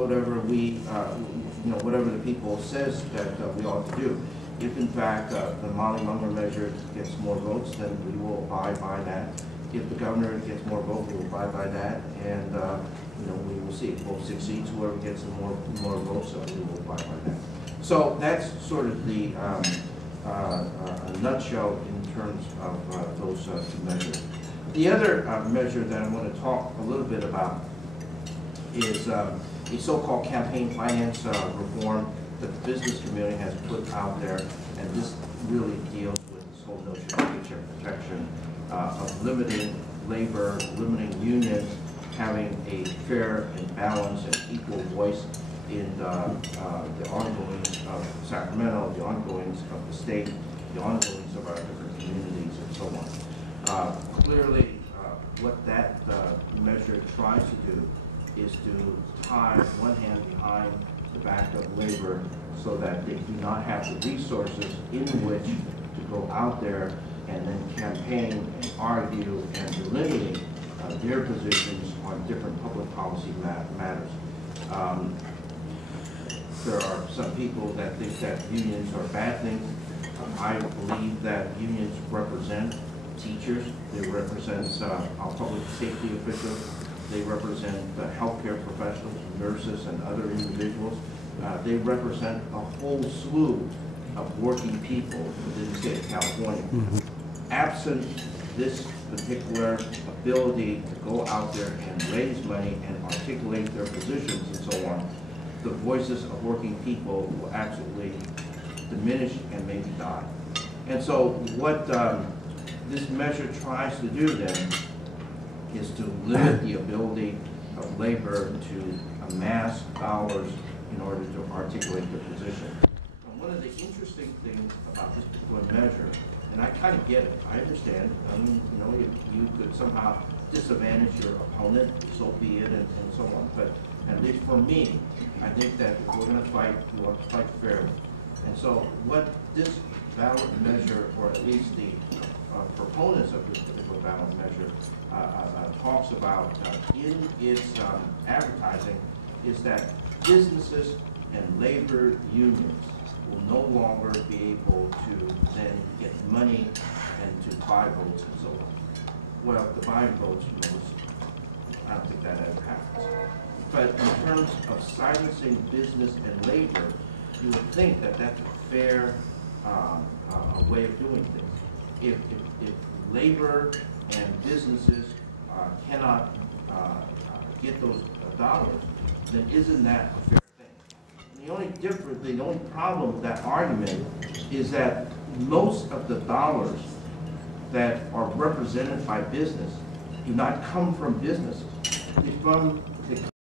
whatever we, whatever the people says that we ought to do. If in fact the Molly Munger measure gets more votes, then we will abide by that. If the governor gets more votes, we will abide by that, and we will see. If both succeeds, whoever gets more votes, we will abide by that. So that's sort of the a nutshell in terms of those two measures. The other measure that I want to talk a little bit about is a so-called campaign finance reform that the business community has put out there, and this really deals with this whole notion of paycheck protection, of limiting labor, limiting unions, having a fair and balanced and equal voice in the ongoings of Sacramento, the ongoings of the state, the ongoings of our different communities, and so on. Clearly, what that measure tries to do is to tie one hand behind the back of labor so that they do not have the resources in which to go out there and then campaign and argue and delineate their positions on different public policy matters. There are some people that think that unions are bad things. I believe that unions represent teachers, they represent our public safety officials, they represent healthcare professionals, nurses, and other individuals. They represent a whole slew of working people within the state of California. Absent this particular ability to go out there and raise money and articulate their positions and so on, the voices of working people will absolutely diminish and maybe die. And so what this measure tries to do then is to limit the ability of labor to amass dollars in order to articulate their position. And one of the interesting things about this particular measure, and I kind of get it, I understand, I mean, if you could somehow disadvantage your opponent, so be it, and so on, but at least for me, I think that if we're going to fight, we want to fight fairly. And so what this ballot measure, or at least the proponents of this particular ballot measure talks about in its advertising is that businesses and labor unions will no longer be able to then get money and to buy votes and so on. Well, the buying votes, I don't think that ever happens. But in terms of silencing business and labor, you would think that that's a fair way of doing things. If labor and businesses cannot get those dollars, then isn't that a fair thing? And the only problem with that argument is that most of the dollars that are represented by business do not come from businesses. They